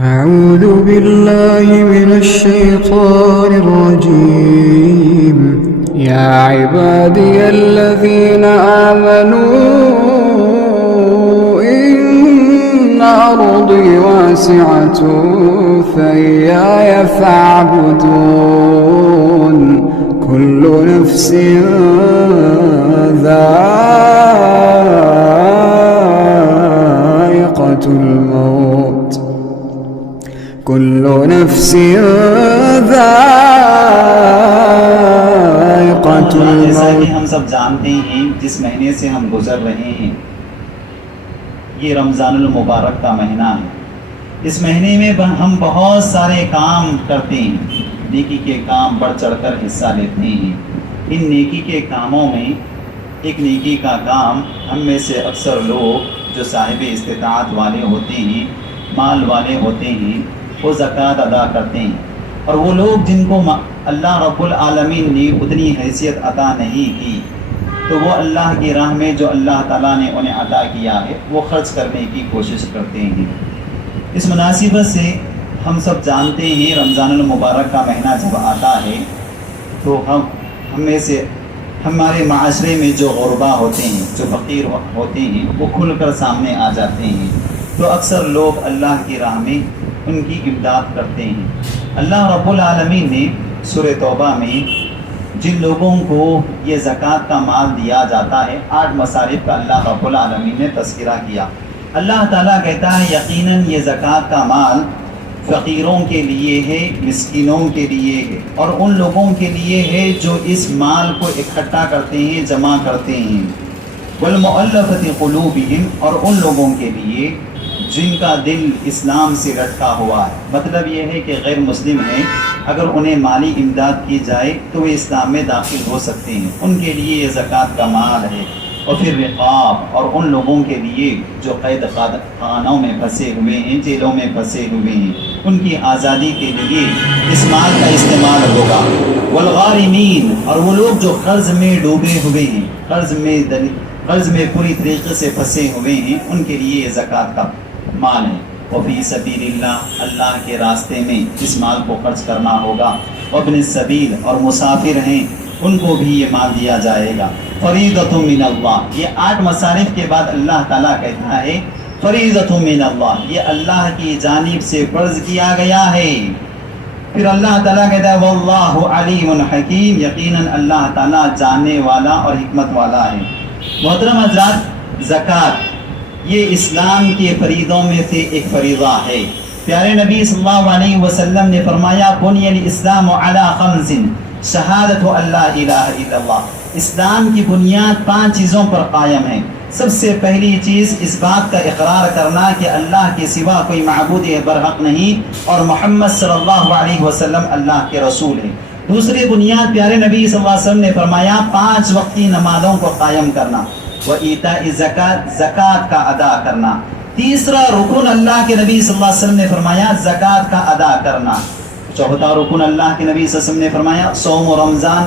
أعوذ بالله من الشيطان الرجيم يا عبادي الذين آمنوا إن أرضي واسعة فإياي فاعبدون كل نفس ذائقة الموت كل نفس ذائقة جیسا کہ الموت. ہم سب جانتے ہیں جس مہینے سے ہم گزر رہے ہیں یہ رمضان المبارک کا مہینہ ہے. اس مہینے میں ہم بہت سارے کام کرتے ہیں، نیکی کے کام بڑھ چڑھ کر حصہ لیتے ہیں. ان نیکی کے کاموں میں ایک نیکی کا کام ہم میں سے اکثر لوگ جو صاحب استطاعت والے ہوتے ہیں، مال والے ہوتے ہیں، وہ زکوٰۃ ادا کرتے ہیں. اور وہ لوگ جن کو اللہ رب العالمین نے اتنی حیثیت عطا نہیں کی تو وہ اللہ کی راہ میں جو اللہ تعالیٰ نے انہیں عطا کیا ہے وہ خرچ کرنے کی کوشش کرتے ہیں. اس مناسبت سے ہم سب جانتے ہیں رمضان المبارک کا مہینہ جب آتا ہے تو ہم میں سے ہمارے معاشرے میں جو غربا ہوتے ہیں، جو فقیر ہوتے ہیں، وہ کھل کر سامنے آ جاتے ہیں. تو اکثر لوگ اللہ کی راہ میں ان کی امداد کرتے ہیں. اللہ رب العالمین نے سورہ توبہ میں جن لوگوں کو یہ زکوٰۃ کا مال دیا جاتا ہے 8 مصارف کا اللہ رب العالمین نے تذکرہ کیا. اللہ تعالیٰ کہتا ہے یقیناً یہ زکوٰۃ کا مال فقیروں کے لیے ہے، مسکینوں کے لیے ہے، اور ان لوگوں کے لیے ہے جو اس مال کو اکٹھا کرتے ہیں، جمع کرتے ہیں. والمؤلفۃ قلوبہم، اور ان لوگوں کے لیے جن کا دل اسلام سے لٹکا ہوا ہے. مطلب یہ ہے کہ غیر مسلم ہیں، اگر انہیں مالی امداد کی جائے تو وہ اسلام میں داخل ہو سکتے ہیں، ان کے لیے یہ زکوٰۃ کا مال ہے. اور پھر رقاب، اور ان لوگوں کے لیے جو قید خانوں میں پھنسے ہوئے ہیں، جیلوں میں پھنسے ہوئے ہیں، ان کی آزادی کے لیے اس مال کا استعمال ہوگا. والغارمین، اور وہ لوگ جو قرض میں ڈوبے ہوئے ہیں، قرض میں پوری طریقے سے پھنسے ہوئے ہیں، ان کے لیے یہ زکوٰۃ کا مال ہے. وفی سبیل اللہ، اللہ کے راستے میں اس مال کو خرچ کرنا ہوگا. وابن السبیل، اور مسافر ہیں ان کو بھی یہ مال دیا جائے گا. فریضۃ من اللہ، یہ 8 مصارف کے بعد اللہ تعالیٰ کہتا ہے فریضۃ من اللہ، یہ اللہ کی جانب سے فرض کیا گیا ہے. پھر اللہ تعالیٰ کہتا ہے واللہ علیم حکیم، یقیناً اللہ تعالیٰ جاننے والا اور حکمت والا ہے. محترم حضرات، زکوٰۃ یہ اسلام کے فریضوں میں سے ایک فریضہ ہے. پیارے نبی صلی اللہ علیہ وسلم نے فرمایا بنی الاسلام علی 5 شہادت ان لا الہ الا اللہ، اسلام کی بنیاد 5 چیزوں پر قائم ہے. سب سے پہلی چیز اس بات کا اقرار کرنا کہ اللہ کے سوا کوئی معبود برحق نہیں اور محمد صلی اللہ علیہ وسلم اللہ کے رسول ہے. دوسری بنیاد پیارے نبی صلی اللہ علیہ وسلم نے فرمایا 5 وقتی نمازوں کو قائم کرنا، وَإِيتَاءِ الزَّكَاةِ، زکوٰۃ کا ادا کرنا. تیسرا رکن اللہ کے نبی صلی اللہ علیہ وسلم نے فرمایا زکوٰۃ کا ادا کرنا. چوتھا رکن اللہ کے نبی صلی اللہ علیہ وسلم نے فرمایا صوم و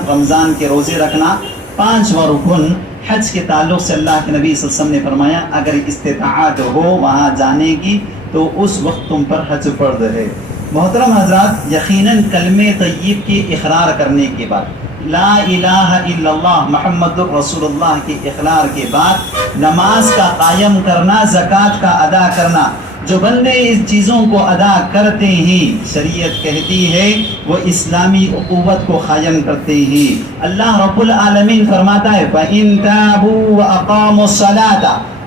رمضان کے روزے رکھنا. 5واں رکن حج کے تعلق سے اللہ کے نبی صلی اللہ علیہ وسلم نے فرمایا اگر استطاعت ہو وہاں جانے کی تو اس وقت تم پر حج فرض ہے. محترم حضرات، یقیناً کلمہ طیب کے اقرار کرنے کے بعد، لا الہ الا اللہ محمد رسول اللہ کے اقرار کے بعد نماز کا قائم کرنا، زکوٰۃ کا ادا کرنا، جو بندے اس چیزوں کو ادا کرتے ہیں شریعت کہتی ہے وہ اسلامی اخوت کو قائم کرتے ہیں. اللہ رب العالمین فرماتا ہے فَإِن تَابُوا وَأَقَامُوا الصَّلَاةَ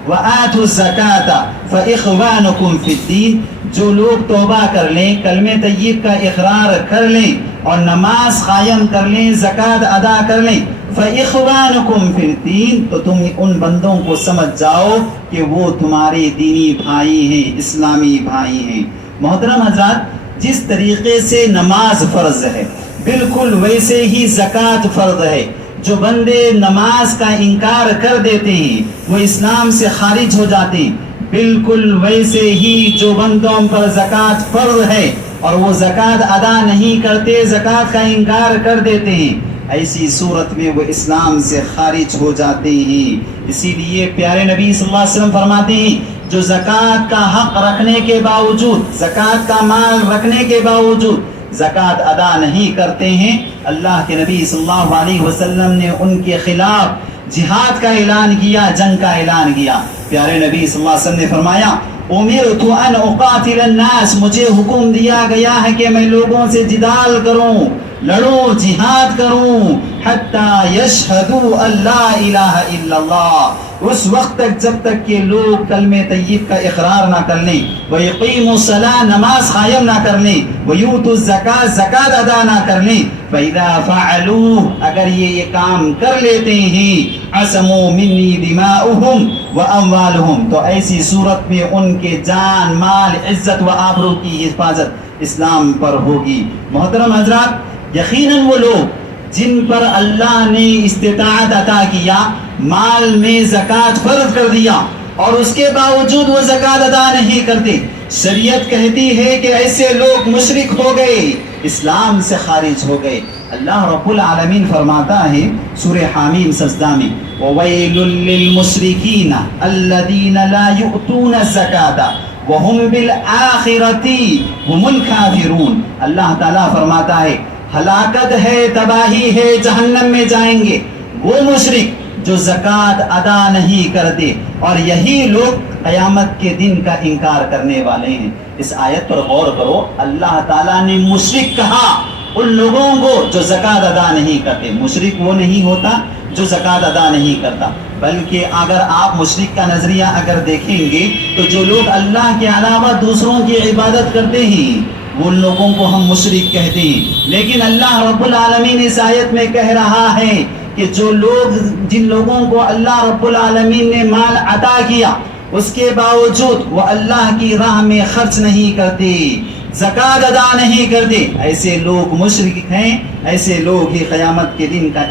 وَآتُوا الزَّكَاةَ فَإِخْوَانُكُمْ فِي الدِّينِ، جو لوگ توبہ کر لیں، کلمہ طیب کا اقرار کر لیں اور نماز قائم کر لیں، زکوٰۃ ادا کر لیں، فَإِخْوَانُكُمْ فِي الدِّينِ، تو تم ان بندوں کو سمجھ جاؤ کہ وہ تمہارے دینی بھائی ہیں، اسلامی بھائی ہیں. محترم حضرات، جس طریقے سے نماز فرض ہے بالکل ویسے ہی زکوٰۃ فرض ہے. جو بندے نماز کا انکار کر دیتے ہیں وہ اسلام سے خارج ہو جاتے ہیں. بالکل ویسے ہی جو بندوں پر زکوٰۃ فرض ہے اور وہ زکوٰۃ ادا نہیں کرتے، زکوٰۃ کا انکار کر دیتے ہیں، ایسی صورت میں وہ اسلام سے خارج ہو جاتے ہیں. اسی لیے پیارے نبی صلی اللہ علیہ وسلم فرماتے ہیں جو زکوٰۃ کا حق رکھنے کے باوجود، زکوٰۃ کا مال رکھنے کے باوجود زکوٰۃ ادا نہیں کرتے ہیں، اللہ کے نبی صلی اللہ علیہ وسلم نے ان کے خلاف جہاد کا اعلان کیا، جنگ کا اعلان کیا. پیارے نبی صلی اللہ علیہ وسلم نے فرمایا امرت ان اقاتل الناس، مجھے حکم دیا گیا ہے کہ میں لوگوں سے جدال کروں، لڑوں، جہاد کروں، حتی یشہدوا ان لا الہ الا اللہ، اس وقت تک جب تک کہ لوگ کلمہ طیب کا اقرار نہ کر لیں، ویقیموا الصلاۃ، نماز قائم نہ کر لیں، ویؤتوا الزکاۃ، زکوٰۃ ادا نہ کر لیں. فاذا فعلوه، اگر یہ کام کر لیتے ہیں، عصموا منی دماؤہم واموالہم، تو ایسی صورت میں ان کے جان، مال، عزت و آبرو کی حفاظت اسلام پر ہوگی. محترم حضرات، یقیناً وہ لوگ جن پر اللہ نے استطاعت عطا کیا، مال میں زکوٰۃ فرض کر دیا اور اس کے باوجود وہ زکوٰۃ ادا نہیں کرتے، شریعت کہتی ہے کہ ایسے لوگ مشرک ہو گئے، اسلام سے خارج ہو گئے. اللہ رب العالمین فرماتا ہے سورہ حامیم سجدہ میں وَوَيْلٌ لِّلْمُشْرِكِينَ الَّذِينَ لَا يُؤْتُونَ الزَّكَاةَ وَهُمْ بِالْآخِرَةِ هُمُ الْكَافِرُونَ. اللہ تعالیٰ فرماتا ہے ہلاکت ہے، تباہی ہے، جہنم میں جائیں گے وہ مشرک جو زکوٰۃ ادا نہیں کرتے، اور یہی لوگ قیامت کے دن کا انکار کرنے والے ہیں. اس آیت پر غور کرو، اللہ تعالیٰ نے مشرک کہا ان لوگوں کو جو زکوٰۃ ادا نہیں کرتے. مشرک وہ نہیں ہوتا جو زکوٰۃ ادا نہیں کرتا، بلکہ اگر آپ مشرک کا نظریہ اگر دیکھیں گے تو جو لوگ اللہ کے علاوہ دوسروں کی عبادت کرتے ہیں وہ لوگوں کو ہم مشرک کہتے ہیں. لیکن اللہ رب العالمین اس آیت میں کہہ رہا ہے کہ جو لوگ، جن لوگوں کو اللہ رب العالمین نے مال عطا کیا اس کے باوجود وہ اللہ کی راہ میں خرچ نہیں کرتے، زکوٰۃ ادا نہیں کرتے، ایسے لوگ مشرک ہیں، ایسے لوگ ہی قیامت کے دن کا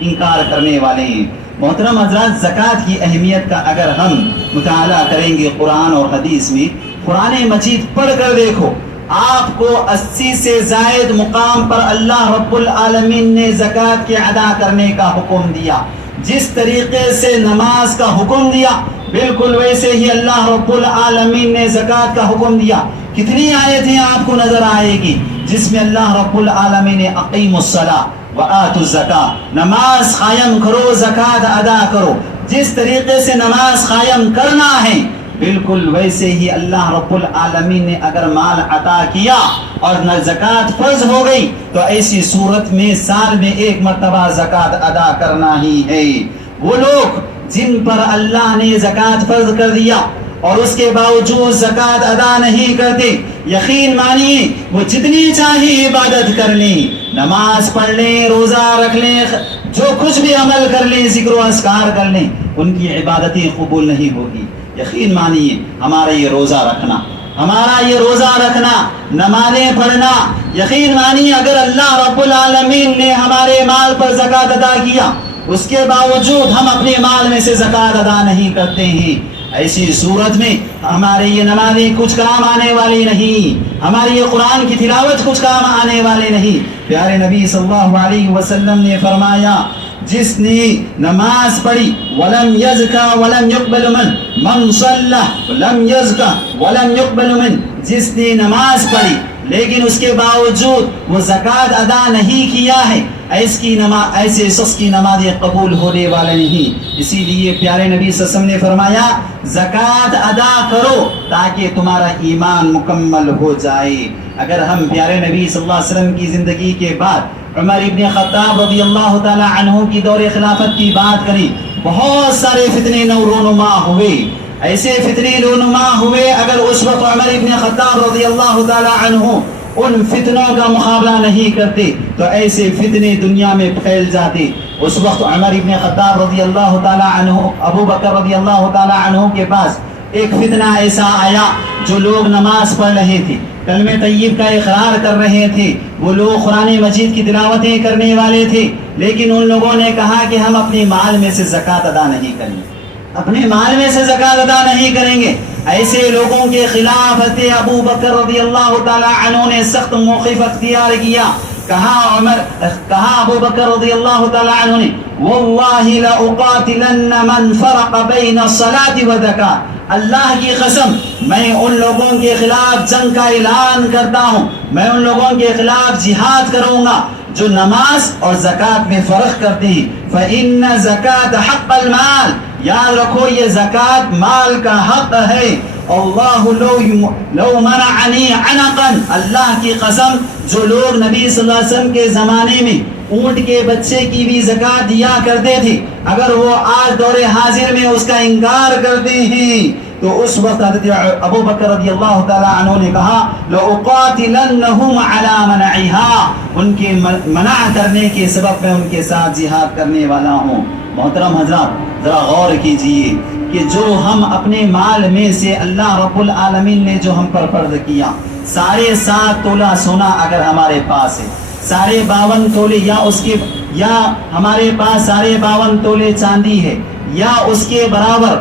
انکار کرنے والے ہیں. محترم حضرات، زکوٰۃ کی اہمیت کا اگر ہم مطالعہ کریں گے قرآن اور حدیث میں، قرآن مجید پڑھ کر دیکھو، آپ کو 80 سے زائد مقام پر اللہ رب العالمین نے زکوٰۃ کے ادا کرنے کا حکم دیا. جس طریقے سے نماز کا حکم دیا بالکل ویسے ہی اللہ رب العالمین نے زکوٰۃ کا حکم دیا. کتنی آیتیں آپ کو نظر آئے گی جس میں اللہ رب العالمین نے اقیموا الصلاۃ وآتوا الزکاۃ، نماز قائم کرو، زکوٰۃ ادا کرو. جس طریقے سے نماز قائم کرنا ہے بالکل ویسے ہی اللہ رب العالمین نے اگر مال عطا کیا اور نہ زکوٰۃ فرض ہو گئی تو ایسی صورت میں سال میں ایک مرتبہ زکوٰۃ ادا کرنا ہی ہے. وہ لوگ جن پر اللہ نے زکوٰۃ فرض کر دیا اور اس کے باوجود زکوٰۃ ادا نہیں کرتے، یقین مانیے وہ جتنی چاہیے عبادت کر لیں، نماز پڑھ لیں، روزہ رکھ لیں، جو کچھ بھی عمل کر لیں، ذکر و اذکار کر لیں، ان کی عبادتیں قبول نہیں ہوگی. یقین مانیے ہمارا یہ روزہ رکھنا، نمازیں پڑھنا، یقین مانیے اگر اللہ رب العالمین نے ہمارے مال پر زکوٰۃ ادا کیا اس کے باوجود ہم اپنے مال میں سے زکوٰۃ ادا نہیں کرتے ہیں، ایسی صورت میں ہمارے یہ نمازیں کچھ کام آنے والی نہیں، ہماری یہ قرآن کی تلاوت کچھ کام آنے والے نہیں. پیارے نبی صلی اللہ علیہ وسلم نے فرمایا جس نے نماز پڑھی ولم یزکا ولم یقبل من صلی ولم یزکا ولم یقبل من، جس نے نماز پڑھی لیکن اس کے باوجود وہ زکوٰۃ ادا نہیں کیا ہے، ایسے شخص کی نماز قبول ہونے والا نہیں. اسی لیے پیارے نبی صلی اللہ علیہ وسلم نے فرمایا زکوٰۃ ادا کرو تاکہ تمہارا ایمان مکمل ہو جائے. اگر ہم پیارے نبی صلی اللہ علیہ وسلم کی زندگی کے بعد عمر ابن خطاب رضی اللہ تعالی عنہ کی دور خلافت کی بات کریں، بہت سارے فتنے رونما ہوئے، ایسے فتنے رونما ہوئے. اگر اس وقت عمر ابن خطاب رضی اللہ تعالی عنہ ان فتنوں کا مقابلہ نہیں کرتے تو ایسے فتنے دنیا میں پھیل جاتے. اس وقت عمر ابن خطاب رضی اللہ تعالی عنہ، ابو بکر رضی اللہ تعالی عنہ کے پاس ایک فتنہ ایسا آیا، جو لوگ نماز پڑھ رہے تھے، کلمہ طیب کا اقرار کر رہے تھے، وہ لوگ قرآن مجید کی تلاوتیں کرنے والے تھے، لیکن ان لوگوں نے کہا کہ ہم اپنے مال میں سے زکوٰۃ ادا نہیں کریں گے، اپنے مال میں سے زکوٰۃ ادا نہیں کریں گے. ایسے لوگوں کے خلاف ابو بکر رضی اللہ تعالی عنہ نے سخت موقف اختیار کیا، کہا ابو بکر رضی اللہ تعالی عنہ نے واللہ لأقاتلن من فرق بین الصلاة والزکاة، اللہ کی قسم میں ان لوگوں کے خلاف جنگ کا اعلان کرتا ہوں، میں ان لوگوں کے خلاف جہاد کروں گا جو نماز اور زکوٰۃ میں فرق کرتے ہیں۔ فإن زکاة حق المال، یاد رکھو یہ زکوٰۃ مال کا حق ہے۔ اللہ لو منعنی عنقا، اللہ کی قسم جو لوگ نبی صلی اللہ علیہ وسلم کے زمانے میں اونٹ کے بچے کی بھی زکوٰۃ دیا کرتے تھے، اگر وہ آج دور حاضر میں اس کا انکار کرتے ہیں تو اس وقت حضرت ابو بکر رضی اللہ تعالی عنہ نے کہا لأقاتلنہم علی منعها، ان کے منع کرنے کے سبب میں ان کے ساتھ جہاد کرنے والا ہوں۔ محترم حضرات ذرا غور کیجئے کہ جو ہم اپنے مال میں سے اللہ رب العالمین نے جو ہم پر فرض کیا، 7.5 تولہ سونا اگر ہمارے پاس ہے، 52 تولے یا ہمارے پاس 52 تولے چاندی ہے یا اس کے برابر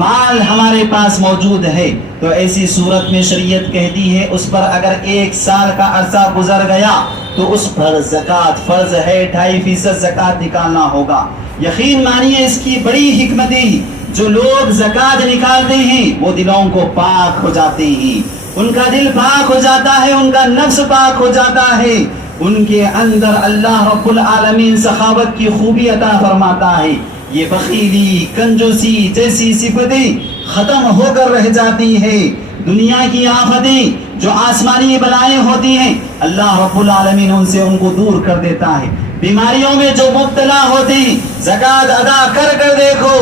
مال ہمارے پاس موجود ہے، تو ایسی صورت میں شریعت کہتی ہے اس پر اگر 1 سال کا عرصہ گزر گیا تو اس پر زکوٰۃ فرض ہے، 2.5% زکوٰۃ نکالنا ہوگا۔ یقین مانیے اس کی بڑی حکمت ہے، جو لوگ زکوٰۃ نکالتے ہیں وہ دلوں کو پاک ہو جاتے ہیں، ان کا دل پاک ہو جاتا ہے، ان کا نفس پاک ہو جاتا ہے، ان کے اندر اللہ رب العالمین سخاوت کی خوبی عطا فرماتا ہے، یہ بخیلی کنجوسی جیسی صفتیں ختم ہو کر رہ جاتی ہے۔ دنیا کی آفتیں جو آسمانی بلائیں ہوتی ہیں اللہ رب العالمین ان سے ان کو دور کر دیتا ہے۔ بیماریوں میں جو مبتلا ہوتے ہیں زکوٰۃ ادا کر کر دیکھو،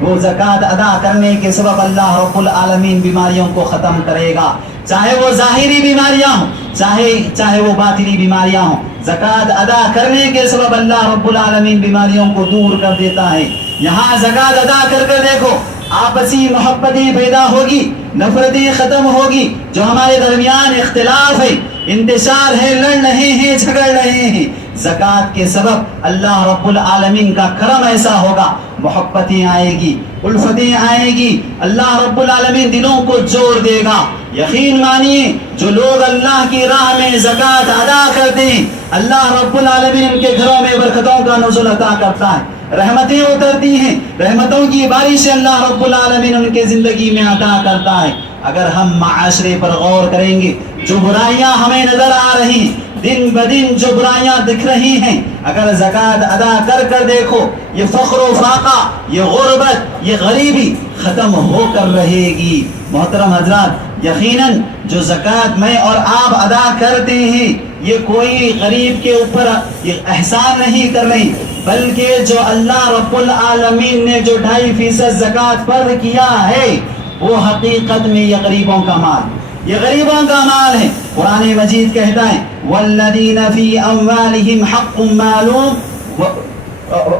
وہ زکوٰۃ ادا کرنے کے سبب اللہ رب العالمین بیماریوں کو ختم کرے گا، چاہے وہ ظاہری بیماریاں ہوں چاہے وہ باطنی بیماریاں ہوں، زکوٰۃ ادا کرنے کے سبب اللہ رب العالمین بیماریوں کو دور کر دیتا ہے۔ یہاں زکوٰۃ ادا کر کر دیکھو، آپسی محبتیں پیدا ہوگی، نفرتیں ختم ہوگی، جو ہمارے درمیان اختلاف ہے، انتشار ہے، لڑ رہے ہیں، جھگڑ رہے ہیں، زکوٰۃ کے سبب اللہ رب العالمین کا کرم ایسا ہوگا، محبتیں آئے گی، الفتیں آئے گی، اللہ رب العالمین دلوں کو جوڑ دے گا۔ یقین مانیے جو لوگ اللہ کی راہ میں زکوٰۃ ادا کرتے ہیں اللہ رب العالمین ان کے گھروں میں برکتوں کا نزول عطا کرتا ہے، رحمتیں اترتی ہیں، رحمتوں کی بارش اللہ رب العالمین ان کے زندگی میں عطا کرتا ہے۔ اگر ہم معاشرے پر غور کریں گے، جو برائیاں ہمیں نظر آ رہی ہیں، دن بدن جو برائیاں دکھ رہی ہیں، اگر زکوٰۃ ادا کر کر دیکھو، یہ فقر و فاقہ، یہ غربت، یہ غریبی ختم ہو کر رہے گی۔ محترم حضرات یقیناً جو زکوٰۃ میں اور آپ ادا کرتے ہیں یہ کوئی غریب کے اوپر یہ احسان نہیں کر رہی، بلکہ جو اللہ رب العالمین نے جو 2.5% زکوٰۃ فرض کیا ہے وہ حقیقت میں یہ غریبوں کا مال، یہ غریبوں کا مال ہے۔ قرآن مجید کہتا ہے والذین فی اموالہم حق معلوم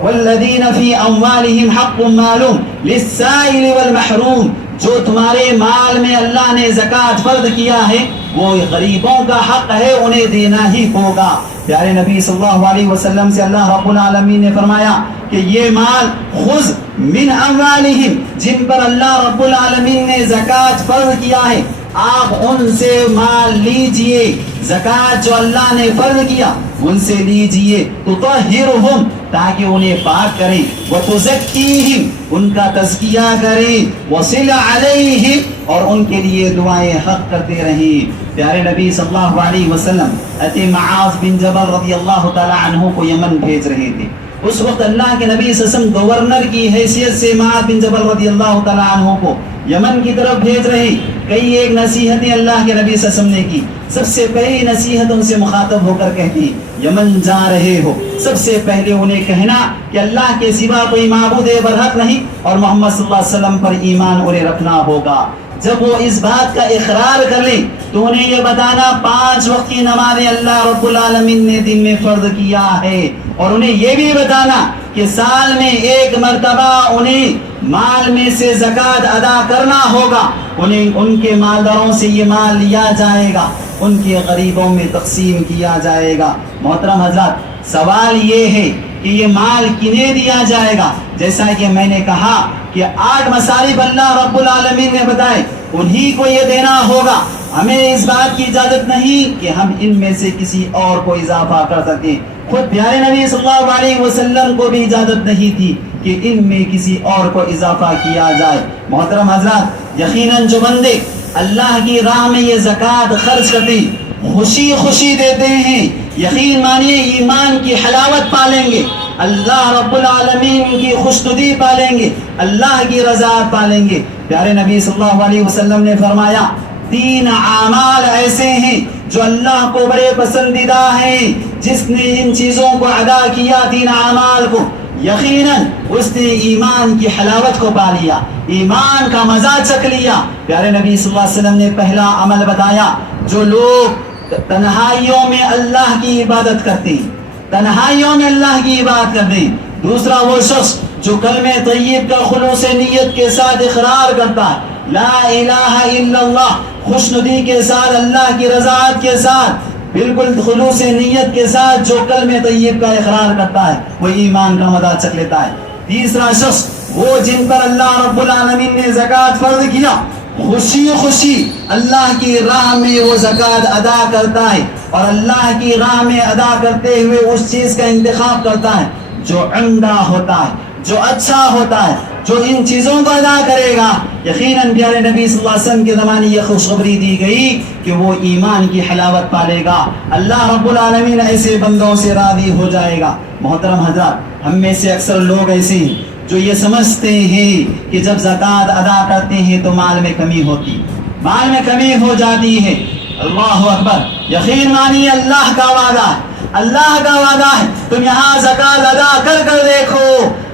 والذین فی اموالہم حق معلوم للسائل والمحروم، جو تمہارے مال میں اللہ نے زکوٰۃ فرض کیا ہے وہ غریبوں کا حق ہے، انہیں دینا ہی ہوگا۔ پیارے نبی صلی اللہ علیہ وسلم سے اللہ رب العالمین نے فرمایا کہ یہ مال خذ من اموالہم، جن پر اللہ رب العالمین نے زکوٰۃ فرض کیا ہے آپ ان سے مال لیجئے، زکوٰۃ جو اللہ نے فرض کیا ان سے لیجئے، تطہرہم تاکہ انہیں پاک کریں، وتزکیہم ان کا تزکیہ کریں، وصل علیہم اور ان کے لیے دعائیں حق کرتے رہیں۔ پیارے نبی صلی اللہ علیہ وسلم حضرت معاذ بن جبل رضی اللہ تعالی عنہ کو یمن بھیج رہے تھے، اس وقت اللہ کے نبی صلی اللہ علیہ وسلم گورنر کی حیثیت سے معاذ بن جبل رضی اللہ تعالی عنہ کو یمن کی طرف بھیج رہے۔ کئی ایک نصیحتیں اللہ کے نبی صلی اللہ علیہ وسلم نے کی، سب سے پہلی نصیحت ان سے مخاطب ہو کر کہتی یمن جا رہے ہو، سب سے پہلے انہیں کہنا کہ اللہ کے سوا کوئی معبود برحق نہیں اور محمد صلی اللہ علیہ وسلم پر ایمان انہیں رکھنا ہوگا۔ جب وہ اس بات کا اقرار کر لیں تو انہیں یہ بتانا 5 وقت کی نمازیں اللہ رب العالمین نے دن میں فرض کیا ہے، اور انہیں یہ بھی بتانا کہ سال میں 1 مرتبہ انہیں مال میں سے زکوٰۃ ادا کرنا ہوگا، انہیں ان کے مالداروں سے یہ مال لیا جائے گا، ان کے غریبوں میں تقسیم کیا جائے گا۔ محترم حضرات سوال یہ ہے کہ یہ مال کنہیں دیا جائے گا؟ جیسا کہ میں نے کہا کہ 8 مصارف اللہ رب العالمین نے بتائے، انہی کو یہ دینا ہوگا۔ ہمیں اس بات کی اجازت نہیں کہ ہم ان میں سے کسی اور کو اضافہ کر سکیں. خود پیارے نبی صلی اللہ علیہ وسلم کو بھی اجازت نہیں تھی کہ ان میں کسی اور کو اضافہ کیا جائے. محترم حضرات، یقیناً جو بندے اللہ کی راہ میں یہ زکوٰۃ خرچ کرتے خوشی خوشی دیتے ہیں، یقین مانیے ایمان کی حلاوت پالیں گے، اللہ رب العالمین کی خوشنودی پالیں گے، اللہ کی رضا پالیں گے. پیارے نبی صلی اللہ علیہ وسلم نے فرمایا 3 اعمال ایسے ہیں جو اللہ کو بڑے پسندیدہ ہیں. جس نے ان چیزوں کو ادا کیا 3 اعمال کو، یقیناً اس نے ایمان کی حلاوت کو پا لیا، ایمان کا مزہ چکھ لیا. پیارے نبی صلی اللہ علیہ وسلم نے پہلا عمل بتایا، جو لوگ تنہائیوں میں اللہ کی عبادت کرتے ہیں، تنہائیوں میں اللہ کی عبادت کرتے ہیں. دوسرا وہ شخص جو کلمہ طیب کا خلوص نیت کے ساتھ اقرار کرتا ہے، لا الہ الا اللہ، خوشنودی کے ساتھ، اللہ کی رضاعت کے ساتھ، بالکل خلوص نیت کے ساتھ جو کلمہ طیب کا اقرار کرتا ہے وہ ایمان کا مزہ چکھ لیتا ہے. تیسرا شخص وہ جن پر اللہ رب العالمین نے زکوٰۃ فرض کیا، خوشی خوشی اللہ کی راہ میں وہ زکوٰۃ ادا کرتا ہے، اور اللہ کی راہ میں ادا کرتے ہوئے اس چیز کا انتخاب کرتا ہے جو عمدہ ہوتا ہے، جو اچھا ہوتا ہے، جو ان چیزوں کو ادا کرے گا. یقیناً پیارے نبی صلی اللہ علیہ وسلم کے زمانے یہ خوشخبری دی گئی کہ وہ ایمان کی حلاوت پالے گا، اللہ رب العالمین ایسے بندوں سے راضی ہو جائے گا. محترم حضرات، ہم میں سے اکثر لوگ ایسے ہیں جو یہ سمجھتے ہیں کہ جب زکوٰۃ ادا کرتے ہیں تو مال میں کمی ہوتی، مال میں کمی ہو جاتی ہے. اللہ اکبر، یقین مانیے اللہ کا وعدہ ہے، اللہ کا وعدہ ہے. تم یہاں زکوٰۃ ادا کر کر دیکھو،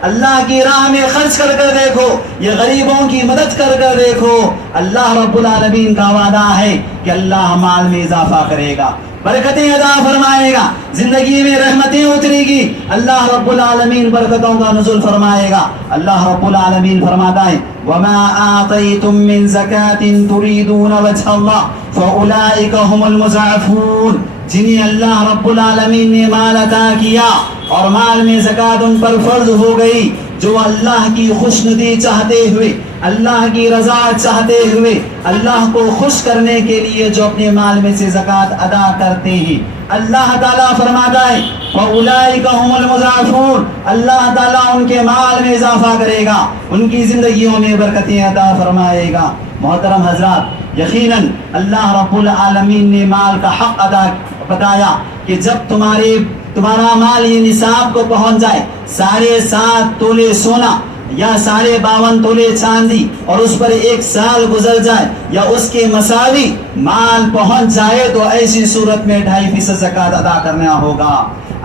اللہ کی راہ میں خرچ کر کر دیکھو، یہ غریبوں کی مدد کر کر دیکھو. اللہ رب العالمین کا وعدہ ہے کہ اللہ مال میں اضافہ کرے گا، برکتیں عطا فرمائے گا، زندگی میں رحمتیں اترے گی، اللہ رب العالمین برکتوں کا نزول فرمائے گا. اللہ رب العالمین فرماتا ہے وَمَا آتَيْتُم مِّن زَكَاةٍ تُرِيدُونَ وَجْهَ اللَّهِ فَأُولَٰئِكَ هُمُ الْمُضَاعِفُونَ. جنہیں اللہ رب العالمین نے مال عطا کیا اور مال میں زکوٰۃ ان پر فرض ہو گئی، جو اللہ کی خوشنودی چاہتے ہوئے، اللہ کی رضا چاہتے ہوئے، اللہ کو خوش کرنے کے لیے جو اپنے مال میں سے زکوٰۃ ادا کرتے ہیں، اللہ تعالیٰ فرماتا ہے فَأُولَٰئِكَ هُمُ الْمُضَاعِفُونَ. اللہ تعالیٰ ان کے مال میں اضافہ کرے گا، ان کی زندگیوں میں برکتیں عطا فرمائے گا. محترم حضرات، یقیناً اللہ رب العالمین نے مال کا حق ادا بتایا کہ جب تمہارا مال یہ نصاب کو پہنچ جائے، 7.5 تولے سونا یا 52 تولے چاندی، اور اس پر 1 سال گزر جائے یا اس کے مساوی مال پہنچ جائے، تو ایسی صورت میں 2.5% زکوٰۃ ادا کرنا ہوگا.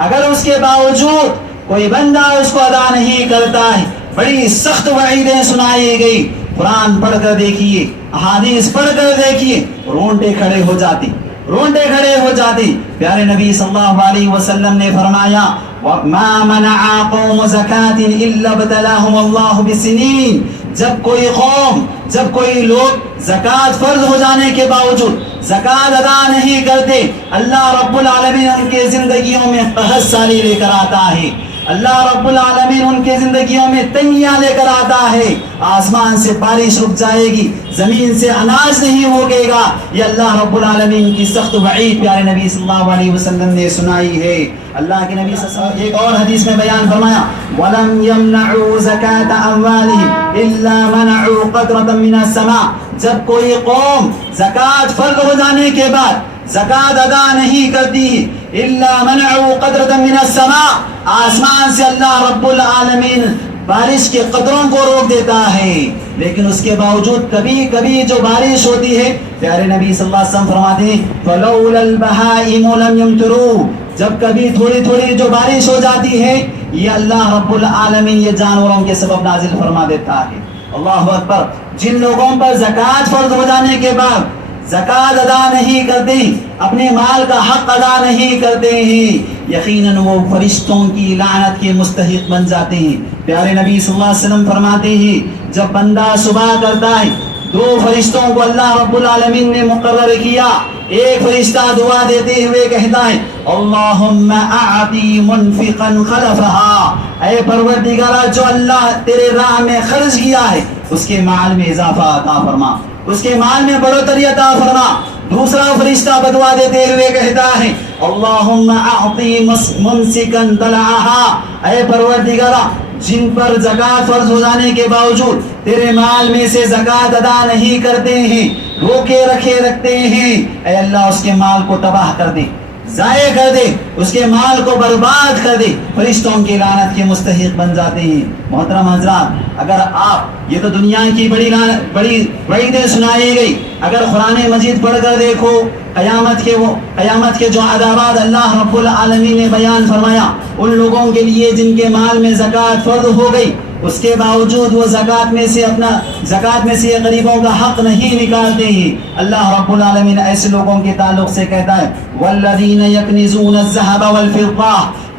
اگر اس کے باوجود کوئی بندہ اس کو ادا نہیں کرتا ہے، بڑی سخت وعیدیں سنائی گئی. قرآن پڑھ کر دیکھیے، احادیث پڑھ کر دیکھیے، رونٹے کھڑے ہو جاتے، رونٹے کھڑے ہو جاتے. پیارے نبی صلی اللہ علیہ وسلم نے فرمایا مَا مَنَعَ قَوْمُ زَكَاةٍ إِلَّا ابْتَلَاهُمُ اللَّهُ بِسِنِينَ. جب کوئی قوم، جب کوئی لوگ زکوٰۃ فرض ہو جانے کے باوجود زکوٰۃ ادا نہیں کرتے، اللہ رب العالمین ان کے زندگیوں میں قحط سالی لے کر آتا ہے، اللہ رب العالمین ان کے زندگیوں میں تنگیاں لے کر آتا ہے. آسمان سے بارش رک جائے گی، زمین سے اناج نہیں ہوگے گا. یہ اللہ رب العالمین کی سخت وعید پیارے نبی صلی اللہ علیہ وسلم نے سنائی ہے. اللہ کے نبی صلی اللہ علیہ وسلم ایک اور حدیث میں بیان فرمایا وَلَمْ يَمْنَعُوا زَكَاةَ أَمْوَالِهِمْ إِلَّا مَنَعُوا قَطْرَةً مِّنَ السَّمَاءِ. جب کوئی قوم زکوٰۃ فرض ہو جانے کے بعد زکوٰۃ ادا نہیں کرتی، الا منعوا قطرة من السماء، آسمان سے اللہ رب العالمین بارش کے قطروں کو روک دیتا ہے. لیکن اس کے باوجود کبھی کبھی جو بارش ہوتی ہے، پیارے نبی صلی اللہ علیہ وسلم فرماتے ہیں فَلَوْلَا الْبَهَائِمُ لَمْ يَمْطِرُوا. جب کبھی تھوڑی تھوڑی جو بارش ہو جاتی ہے، یہ اللہ رب العالمین یہ جانوروں کے سبب نازل فرما دیتا ہے. اللہ اکبر. جن لوگوں پر زکوٰۃ فرض ہو جانے کے بعد زکوٰۃ ادا نہیں کرتے، اپنے مال کا حق ادا نہیں کرتے ہیں، یقیناً وہ فرشتوں کی لعنت کے مستحق بن جاتے ہیں. پیارے نبی صلی اللہ علیہ وسلم فرماتے ہیں جب بندہ صبح کرتا ہے، 2 فرشتوں کو اللہ رب العالمین نے مقرر کیا. ایک فرشتہ دعا دیتے ہوئے کہتا ہے اللہم اعطی منفقا خلفہا، اے پروردگارہ جو اللہ تیرے راہ میں خرچ کیا ہے اس کے مال میں اضافہ عطا فرما، اس کے مال میں بڑھوتری عطا فرما. دوسرا فرشتہ بدوا دیتے ہوئے کہتا ہے اللہم اعطی ممسکن طلعہا، اے پروردگارا جن پر زکوٰۃ فرض ہو جانے کے باوجود تیرے مال میں سے زکوٰۃ ادا نہیں کرتے ہیں، روکے رکھے رکھتے ہیں، اے اللہ اس کے مال کو تباہ کر دے، ضائع کر دے، اس کے مال کو برباد کر دے، فرشتوں کی لعنت کے مستحق بن جاتے ہیں۔ محترم حضرات، اگر آپ، یہ تو دنیا کی بڑی وعیدیں سنائی گئی، اگر قرآن مجید پڑھ کر دیکھو قیامت کے جو عذابات اللہ رب العالمین نے بیان فرمایا ان لوگوں کے لیے جن کے مال میں زکوٰۃ فرض ہو گئی، اس کے باوجود وہ زکوٰۃ میں سے غریبوں کا حق نہیں نکالتے ہیں۔ اللہ رب العالمین ایسے لوگوں کے تعلق سے کہتا ہے والذین یکنزون الذھب والفضہ،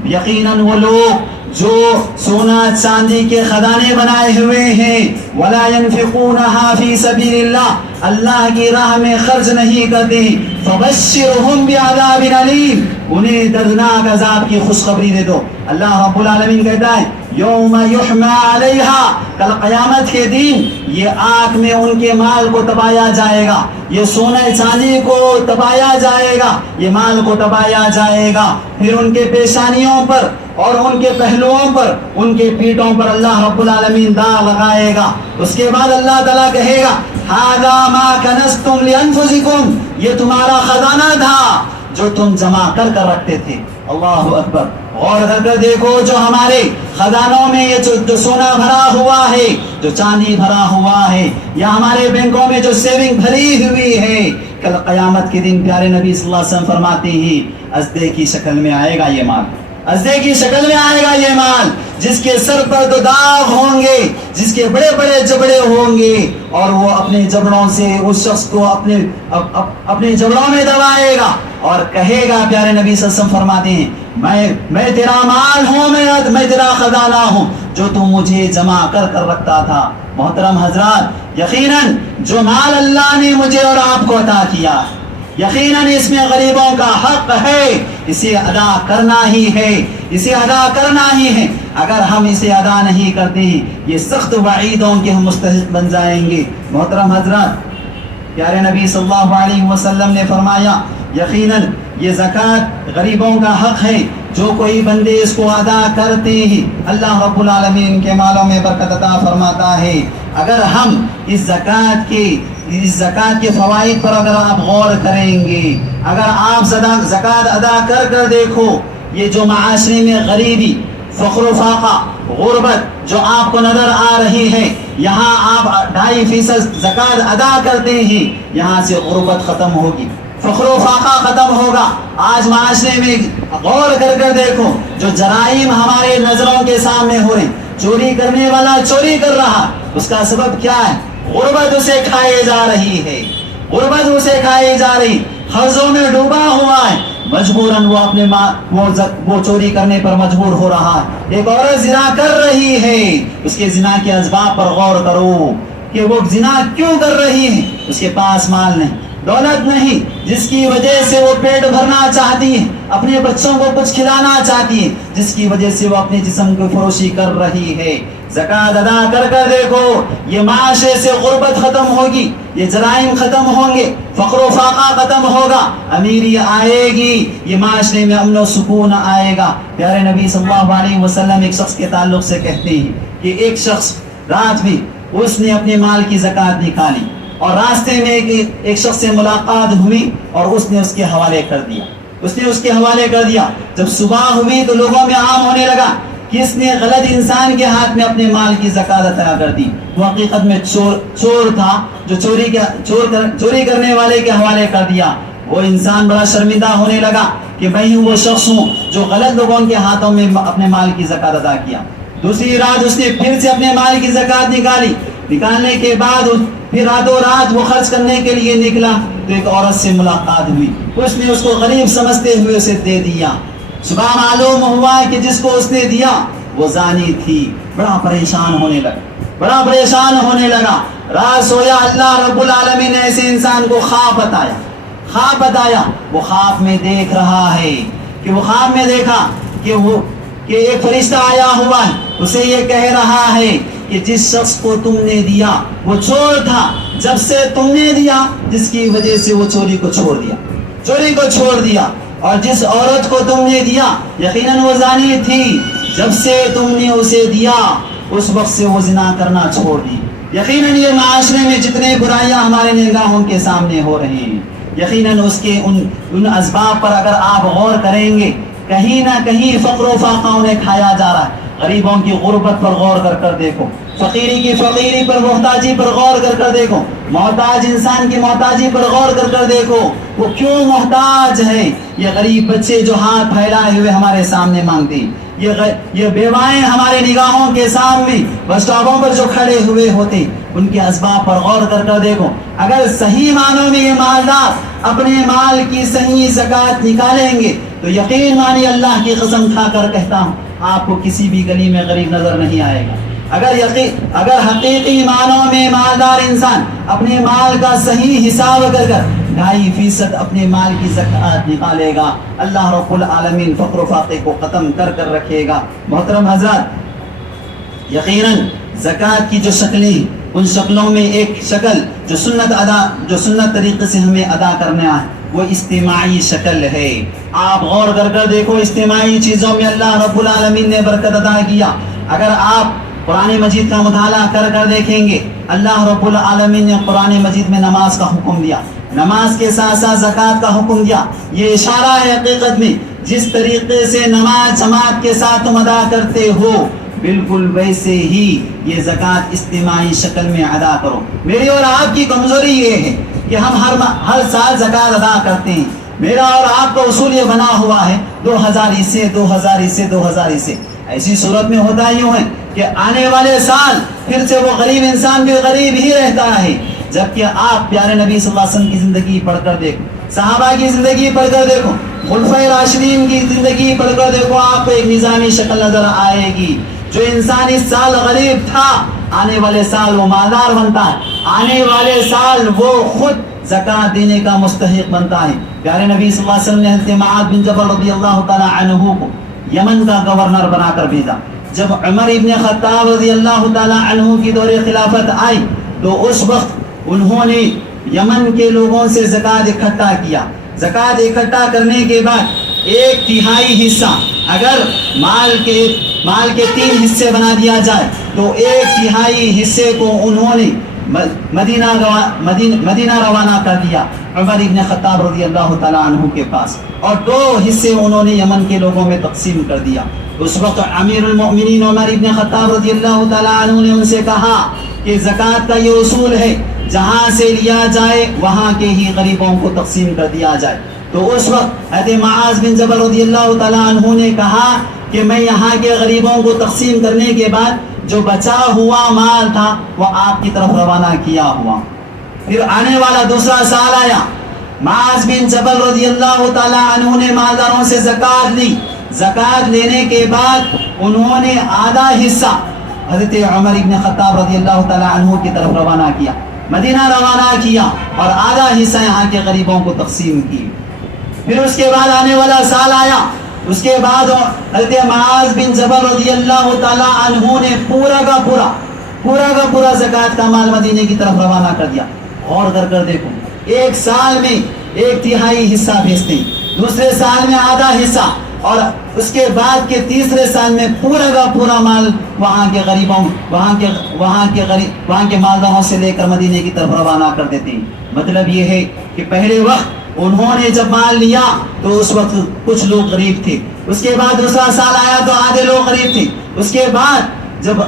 یقیناً وہ لوگ جو سونا چاندی کے خزانے بنائے ہوئے ہیں، ولا ينفقونها فی سبیل اللہ، اللہ کی راہ میں خرچ نہیں کرتے، فبشرهم بعذاب علیم، انہیں دردناک عذاب کی خوشخبری دے دو۔ اللہ رب العالمین کہتا ہے یوم یحمى علیہا، کل قیامت کے دن یہ آگ میں ان کے مال کو تبایا جائے گا، یہ سونے چاندی کو تبایا جائے گا، یہ مال کو تبایا جائے گا، پھر ان کے پیشانیوں پر اور ان کے پہلوؤں پر، ان کے پیٹوں پر اللہ رب العالمین داغ لگائے گا۔ اس کے بعد اللہ تعالیٰ کہے گا ھذا ما کنزتم لانفسکم، یہ تمہارا خزانہ تھا جو تم جمع کر رکھتے تھے۔ اللہ اکبر، غور کر دیکھو جو ہمارے خزانوں میں یہ جو سونا بھرا ہوا ہے، جو چاندی بھرا ہوا ہے، یا ہمارے بینکوں میں جو سیونگ بھری ہوئی ہے، کل قیامت کے دن پیارے نبی صلی اللہ علیہ وسلم فرماتے ہیں ازدے کی شکل میں آئے گا یہ مال، ازدے کی شکل میں آئے گا یہ مال، جس کے سر پر تو داغ ہوں گے، جس کے بڑے بڑے جبڑے ہوں گے، اور وہ اپنے جبڑوں سے اس شخص کو اپنے جبڑوں میں دبائے گا اور کہے گا، پیارے نبی صلی اللہ علیہ وسلم فرماتے ہیں میں تیرا مال ہوں، میں تیرا خزانہ ہوں جو تم مجھے جمع کر رکھتا تھا۔ محترم حضرات، یقیناً جو مال اللہ نے مجھے اور آپ کو عطا کیا ہے، یقیناً اس میں غریبوں کا حق ہے، اسے ادا کرنا ہی ہے، اسے ادا کرنا ہی ہے۔ اگر ہم اسے ادا نہیں کرتے یہ سخت وعیدوں کے ہم مستحق بن جائیں گے۔ محترم حضرات، پیارے نبی صلی اللہ علیہ وسلم نے فرمایا یقیناً یہ زکوٰۃ غریبوں کا حق ہے، جو کوئی بندے اس کو ادا کرتے ہیں اللہ رب العالمین کے مالوں میں برکت عطا فرماتا ہے۔ اگر ہم اس زکوٰۃ کے فوائد پر اگر آپ غور کریں گے، اگر آپ زکوٰۃ ادا کر دیکھو، یہ جو معاشرے میں غریبی، فقر و فاقہ، غربت جو آپ کو نظر آ رہی ہے، یہاں آپ 2.5% زکوٰۃ ادا کرتے ہیں، یہاں سے غربت ختم ہوگی، فقر و فاقہ ختم ہوگا۔ آج معاشرے میں غور کر دیکھو، جو جرائم ہمارے نظروں کے سامنے ہو رہے، چوری کرنے والا چوری کر رہا، اس کا سبب کیا ہے؟ غربت اسے کھائے جا رہی ہے، غربت اسے کھائے جا رہی، قرضوں میں ڈوبا ہوا ہے، مجبوراً وہ چوری کرنے پر مجبور ہو رہا ہے۔ ایک عورت زنا کر رہی ہے، اس کے زنا کے اسباب پر غور کرو کہ وہ زنا کیوں کر رہی ہے۔ اس کے پاس مال نہیں، دولت نہیں، جس کی وجہ سے وہ پیٹ بھرنا چاہتی ہے، اپنے بچوں کو کچھ کھلانا چاہتی ہے، جس کی وجہ سے وہ اپنے جسم کو فروشی کر رہی ہے۔ زکوٰۃ ادا کر دیکھو، یہ معاشرے سے غربت ختم ہوگی، یہ جرائم ختم ہوں گے، فقر و فاقہ ختم ہوگا، امیری آئے گی، یہ معاشرے میں امن و سکون آئے گا۔ پیارے نبی صلی اللہ علیہ وسلم ایک شخص کے تعلق سے کہتے ہیں کہ ایک شخص رات میں اس نے اپنے مال کی زکوٰۃ نکالی اور راستے میں ایک شخص سے ملاقات ہوئی اور اس نے اس کے حوالے کر دیا۔ جب صبح ہوئی تو لوگوں میں عام ہونے لگا کہ اس نے غلط انسان کے ہاتھ میں اپنے مال کی زکوٰۃ عطا کر دی۔ وہ حقیقت میں چور تھا جو چوری کرنے والے کے حوالے کر دیا۔ وہ انسان بڑا شرمندہ ہونے لگا کہ میں ہی وہ شخص ہوں جو غلط لوگوں کے ہاتھوں میں اپنے مال کی زکوٰۃ ادا کیا۔ دوسری رات اس نے پھر سے اپنے مال کی زکوٰۃ نکالنے کے بعد پھر راتوں رات وہ خرچ کرنے کے لیے نکلا تو ایک عورت سے ملاقات ہوئی، اس نے اس کو غریب سمجھتے ہوئے اسے دے دیا۔ صبح معلوم ہوا کہ جس کو اس نے دیا وہ زانی تھی۔ بڑا پریشان ہونے لگا۔ رات سویا، اللہ رب العالمین نے ایسے انسان کو خواب بتایا۔ وہ خواب میں دیکھ رہا ہے کہ ایک فرشتہ آیا ہوا ہے، اسے یہ کہہ رہا ہے کہ جس شخص کو تم نے دیا وہ چور تھا، جب سے تم نے دیا جس کی وجہ سے وہ چوری کو چھوڑ دیا، اور جس عورت کو تم نے دیا یقیناً وہ زانی تھی، جب سے تم نے اسے دیا اس وقت سے وہ زنا کرنا چھوڑ دی۔ یقیناً یہ معاشرے میں جتنے برائیاں ہمارے نگاہوں کے سامنے ہو رہی ہیں، یقیناً اس کے ان اسباب پر اگر آپ غور کریں گے، کہیں نہ کہیں فقر و فاقہ انہیں کھایا جا رہا ہے۔ غریبوں کی غربت پر غور کر دیکھو، فقیری کی فقیری پر، محتاجی پر غور کر دیکھو، محتاج انسان کی محتاجی پر غور کر دیکھو، وہ کیوں محتاج ہے۔ یہ غریب بچے جو ہاتھ پھیلائے ہوئے ہمارے سامنے مانگتے ہیں، یہ بیوائیں ہمارے نگاہوں کے سامنے بس اسٹاپوں پر جو کھڑے ہوئے ہوتے، ان کے اسباب پر غور کر دیکھو۔ اگر صحیح معنوں میں یہ مالدار اپنے مال کی صحیح زکوٰۃ نکالیں گے تو یقین مانی اللہ کی قسم کھا کر کہتا ہوں آپ کو کسی بھی گلی میں غریب نظر نہیں آئے گا۔ اگر حقیقی معنوں میں مالدار انسان اپنے مال کا صحیح حساب کر 2.5% اپنے مال کی زکوٰۃ نکالے گا، اللہ رب العالمین فقر و فاقے کو ختم کر رکھے گا۔ محترم حضرات، یقیناً زکوٰۃ کی جو شکلیں، ان شکلوں میں ایک شکل جو سنت طریقے سے ہمیں ادا کرنا ہے وہ اجتماعی شکل ہے۔ آپ غور کر دیکھو، اجتماعی چیزوں میں اللہ رب العالمین نے برکت عطا کیا۔ اگر آپ قرآن مجید کا مطالعہ کر دیکھیں گے، اللہ رب العالمین نے قرآن مجید میں نماز کا حکم دیا، نماز کے ساتھ ساتھ زکوٰۃ کا حکم دیا۔ یہ اشارہ ہے حقیقت میں جس طریقے سے نماز جماعت کے ساتھ تم ادا کرتے ہو بالکل ویسے ہی یہ زکوٰۃ اجتماعی شکل میں ادا کرو۔ میری اور آپ کی کمزوری یہ ہے کہ ہم ہر سال زکوٰۃ ادا کرتے ہیں۔ میرا اور آپ کا اصول یہ بنا ہوا ہے 2000 حصے 2000 حصے 2000 حصے۔ ایسی صورت میں ہوتا یوں ہے کہ آنے والے سال پھر سے وہ غریب انسان بھی غریب ہی رہتا ہے، جبکہ آپ پیارے نبی صلی اللہ علیہ وسلم کی زندگی پڑھ کر دیکھو، صحابہ کی زندگی پڑھ کر دیکھو، خلفائے راشدین کی زندگی پڑھ کر دیکھو، آپ کو ایک نظامی شکل نظر آئے گی۔ جو انسان اس سال غریب تھا آنے والے سال وہ مالدار بنتا ہے، آنے والے سال وہ خود زکوٰۃ دینے کا مستحق بنتا ہے۔ پیارے نبی صلی اللہ علیہ وسلم نے حضرت معاذ بن جبل رضی اللہ تعالی عنہ کو یمن کا گورنر بنا کر بھیجا۔ جب عمر ابن خطاب رضی اللہ تعالی عنہ کی دور خلافت آئی تو اس وقت انہوں نے یمن کے لوگوں سے زکوٰۃ اکٹھا کیا۔ زکوٰۃ اکٹھا کرنے کے بعد 1/3 حصہ اگر مال کے 3 حصے بنا دیا جائے تو 1/3 حصے کو انہوں نے مدینہ روانہ کر دیا عمر ابن خطاب رضی اللہ تعالی عنہ کے پاس، اور 2 حصے انہوں نے یمن کے لوگوں میں تقسیم کر دیا۔ اس وقت امیر المؤمنین عمر ابن خطاب رضی اللہ تعالی عنہ نے ان سے کہا کہ زکوٰۃ کا یہ اصول ہے جہاں سے لیا جائے وہاں کے ہی غریبوں کو تقسیم کر دیا جائے۔ تو اس وقت حضرت معاذ بن جبل رضی اللہ تعالی عنہ نے کہا کہ میں یہاں کے غریبوں کو تقسیم کرنے کے بعد جو بچا ہوا مال تھا وہ آپ کی طرف روانہ کیا ہوا۔ پھر آنے والا دوسرا سال آیا، معاذ بن جبل رضی اللہ تعالی عنہ نے مالداروں سے زکوٰۃ لی۔ زکوٰۃ لینے کے بعد انہوں نے آدھا حصہ حضرت عمر ابن خطاب رضی اللہ تعالی عنہ کی طرف روانہ کیا، مدینہ روانہ کیا، اور آدھا حصہ یہاں کے غریبوں کو تقسیم کی۔ پھر اس کے بعد آنے والا سال آیا، اس کے بعد حضرت معاذ بن جبل رضی اللہ تعالی عنہ نے پورا کا پورا زکوٰۃ کا مال مدینے کی طرف روانہ کر دیا۔ غور کر دیکھو، ایک سال میں 1/3 حصہ بھیجتے ہیں، دوسرے سال میں آدھا حصہ، اور اس کے بعد کے تیسرے سال میں پورا کا پورا مال وہاں کے غریبوں وہاں کے مالداروں سے لے کر مدینے کی طرف روانہ کر دیتے ہیں۔ مطلب یہ ہے کہ پہلے وقت انہوں نے جب مال لیا تو اس وقت کچھ لوگ غریب تھے، اس کے بعد دوسرا سال آیا تو آدھے لوگ غریب تھے، اس کے بعد جب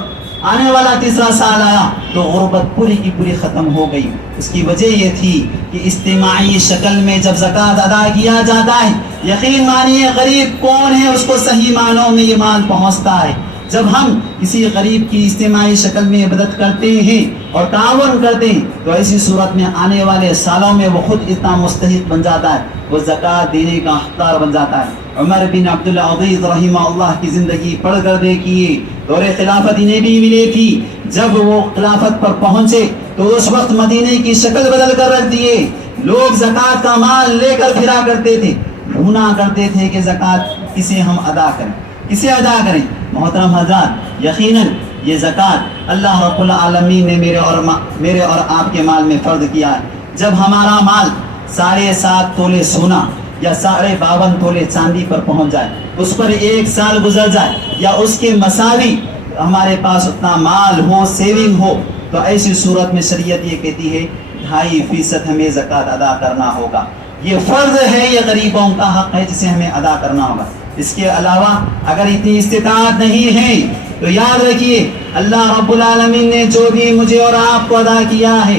آنے والا تیسرا سال آیا تو غربت پوری کی پوری ختم ہو گئی۔ اس کی وجہ یہ تھی کہ اجتماعی شکل میں جب زکوٰۃ ادا کیا جاتا ہے، یقین مانیے غریب کون ہے اس کو صحیح معنوں میں یہ مال پہنچتا ہے۔ جب ہم کسی غریب کی اجتماعی شکل میں مدد کرتے ہیں اور تعاون کرتے ہیں تو ایسی صورت میں آنے والے سالوں میں وہ خود اتنا مستحق بن جاتا ہے، وہ زکوٰۃ دینے کا حقدار بن جاتا ہے۔ عمر بن عبد العزیز رحمہ اللہ کی زندگی پڑھ کر دیکھیے، دور خلافت انہیں بھی ملی تھی۔ جب وہ خلافت پر پہنچے تو اس وقت مدینے کی شکل بدل کر رکھ دیے، لوگ زکوٰۃ کا مال لے کر پھرا کرتے تھے، ڈھونڈا کرتے تھے کہ زکوٰۃ کسے ہم ادا کریں، کسے ادا کریں۔ محترم حضرات، یقیناً یہ زکوٰۃ اللہ رب العالمین نے میرے اور آپ کے مال میں فرض کیا ہے. جب ہمارا مال 7.5 تولے سونا یا 52 تولے چاندی پر پہنچ جائے, اس پر 1 سال گزر جائے یا اس کے مساوی ہمارے پاس اتنا مال ہو, سیونگ ہو, تو ایسی صورت میں شریعت یہ کہتی ہے 2.5% ہمیں زکوٰۃ ادا کرنا ہوگا. یہ فرض ہے, یہ غریبوں کا حق ہے جسے ہمیں ادا کرنا ہوگا. اس کے علاوہ اگر اتنی استطاعت نہیں ہے تو یاد رکھیے اللہ رب العالمین نے جو بھی مجھے اور آپ کو ادا کیا ہے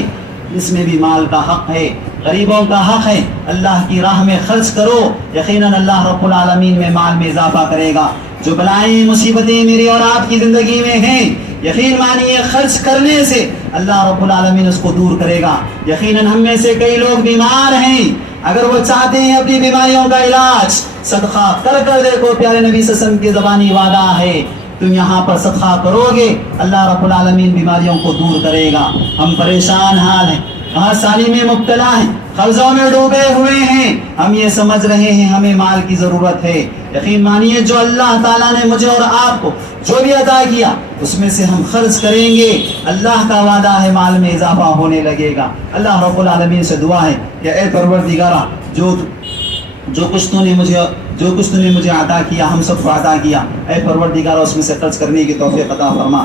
اس میں بھی مال کا حق ہے, غریبوں کا حق ہے. اللہ کی راہ میں خرچ کرو, یقیناً اللہ رب العالمین میں مال میں اضافہ کرے گا. جو بلائیں مصیبتیں میری اور آپ کی زندگی میں ہیں, یقین مانیے خرچ کرنے سے اللہ رب العالمین اس کو دور کرے گا. یقیناً ہم میں سے کئی لوگ بیمار ہیں, اگر وہ چاہتے ہیں اپنی بیماریوں کا علاج, صدقہ کر دیکھو. پیارے نبی صلی اللہ علیہ وسلم کی زبانی وعدہ ہے, تم یہاں پر صدقہ کرو گے اللہ رب العالمین بیماریوں کو دور کرے گا. ہم پریشان حال ہیں, ہر سالی میں مبتلا ہیں, قرضوں میں ڈوبے ہوئے ہیں, ہم یہ سمجھ رہے ہیں ہمیں مال کی ضرورت ہے. یقین مانیے جو اللہ تعالیٰ نے مجھے اور آپ کو جو بھی عطا کیا اس میں سے ہم خرچ کریں گے, اللہ کا وعدہ ہے مال میں اضافہ ہونے لگے گا. اللہ رب العالمین سے دعا ہے کہ اے پروردگارا جو کچھ تو نے مجھے عطا کیا, ہم سب کو عطا کیا, اے پروردگارا اس میں سے خرچ کرنے کی توفیق عطا فرما.